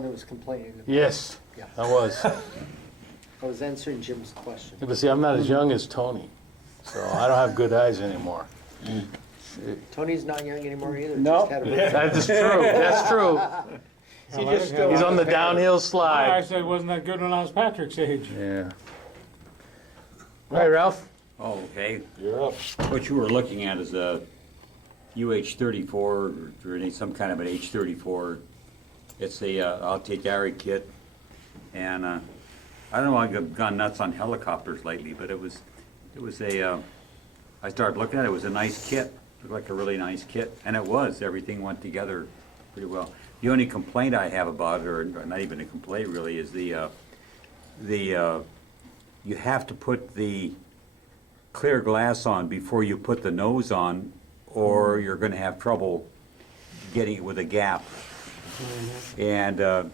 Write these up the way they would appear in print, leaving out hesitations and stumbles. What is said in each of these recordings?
one that was complaining. Yes, Yeah. I was. I was answering Jim's question. But see, I'm not as young as Tony, so I don't have good eyes anymore. Tony's not young anymore either. No. Just had a That is true, that's true. He's on the downhill I slide. said, wasn't that good when I was Patrick's age? Yeah. All right, Ralph? Oh, okay. You're up. What you were looking at is a UH-34 or some kind of an H-34. It's a Italeri kit, and I don't know. I've gone nuts on helicopters lately, but it was a. I started looking at it. It was a nice kit. Looked like a really nice kit, and it was. Everything went together pretty well. The only complaint I have about it, or not even a complaint really, is you have to put the clear glass on before you put the nose on, or you're going to have trouble getting it with a gap. And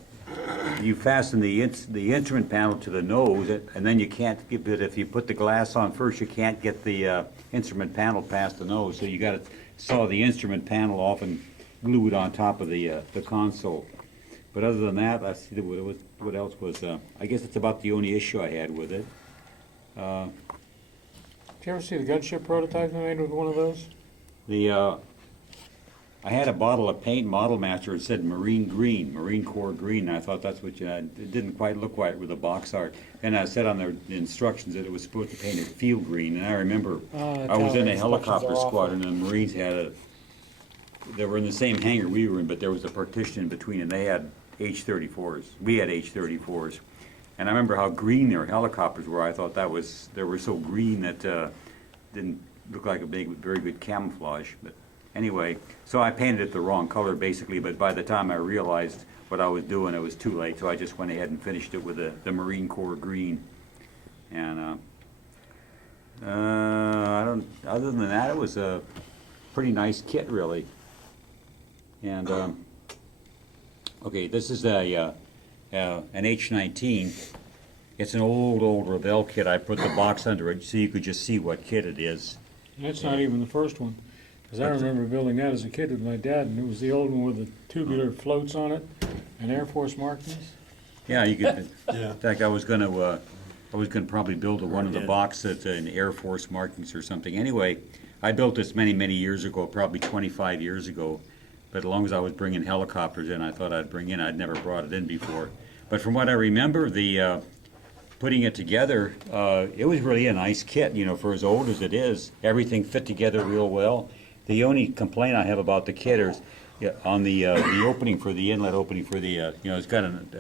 you fasten the instrument panel to the nose, and then you can't get it. If you put the glass on first, you can't get the instrument panel past the nose. So you got to saw the instrument panel off and glue it on top of the console. But other than that, I see what else was. I guess it's about the only issue I had with it. Did you ever see the gunship prototype I made with one of those? I had a bottle of paint, Model Master, and said Marine Green, Marine Corps Green. And I thought that's what it didn't quite look right with the box art. And I said on the instructions that it was supposed to paint it field green. And I remember I was in a helicopter squadron, and the Marines they were in the same hangar we were in, but there was a partition in between, and they had H-34s. We had H-34s. And I remember how green their helicopters were. I thought they were so green that didn't look like a very good camouflage. But anyway, so I painted it the wrong color basically, but by the time I realized what I was doing, it was too late. So I just went ahead and finished it with the Marine Corps green. And other than that, it was a pretty nice kit, really. And okay, this is an H-19. It's an old Revell kit. I put the box under it so you could just see what kit it is. That's not even the first one. Because I remember building that as a kid with my dad, and it was the old one with the tubular floats on it and Air Force markings. Yeah, you could. Yeah. In fact, I was gonna probably build one of the boxes in Air Force markings or something. Anyway, I built this many years ago, probably 25 years ago. But as long as I was bringing helicopters in, I thought I'd bring in. I'd never brought it in before. But from what I remember, the putting it together, it was really a nice kit. You know, for as old as it is, everything fit together real well. The only complaint I have about the kit is on the opening for the inlet opening for the it's got an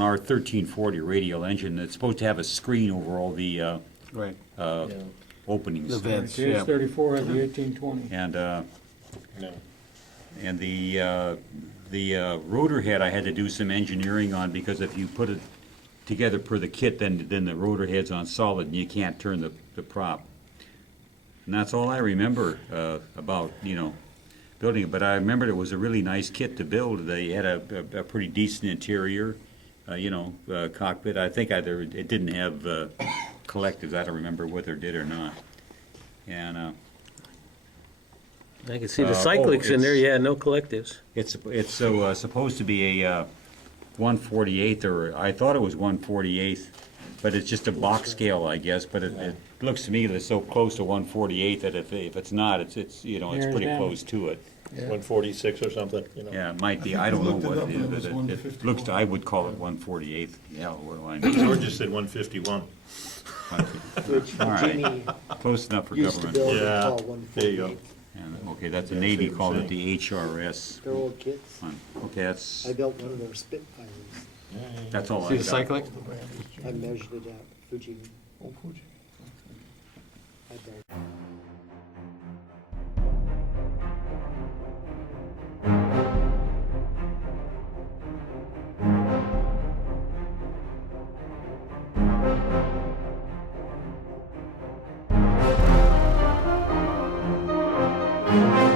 R1340 radial engine. It's supposed to have a screen over all the Right. openings. The vents, The yeah. H-34 had the 1820. And No. and the rotor head I had to do some engineering on, because if you put it together per the kit, then the rotor head's on solid and you can't turn the prop. And that's all I remember about building it. But I remembered it was a really nice kit to build. They had a pretty decent interior, cockpit. I think it didn't have collectives. I don't remember whether it did or not. And I can see the cyclics in there, yeah, no collectives. it's supposed to be a 1/48th, or I thought it was 1/48th, but it's just a box scale, I guess. But it looks to me that it's so close to 1/48 that if it's not, it's pretty down. close to it. 146 or something, Yeah, it might be. I don't know what it is, but it looks. I would call it 1/48th. Yeah, what do I mean? George just said 151. Which All right. Jimmy Close enough for used to government. build and Yeah, call there you go. 148. And, okay, that's the Yeah, Navy see what called you're it the HRS. They're old kits. One. Okay, that's I built one of their Spitfires. all See I the got. cyclic? I measured it out, Fuji. I built. Thank you.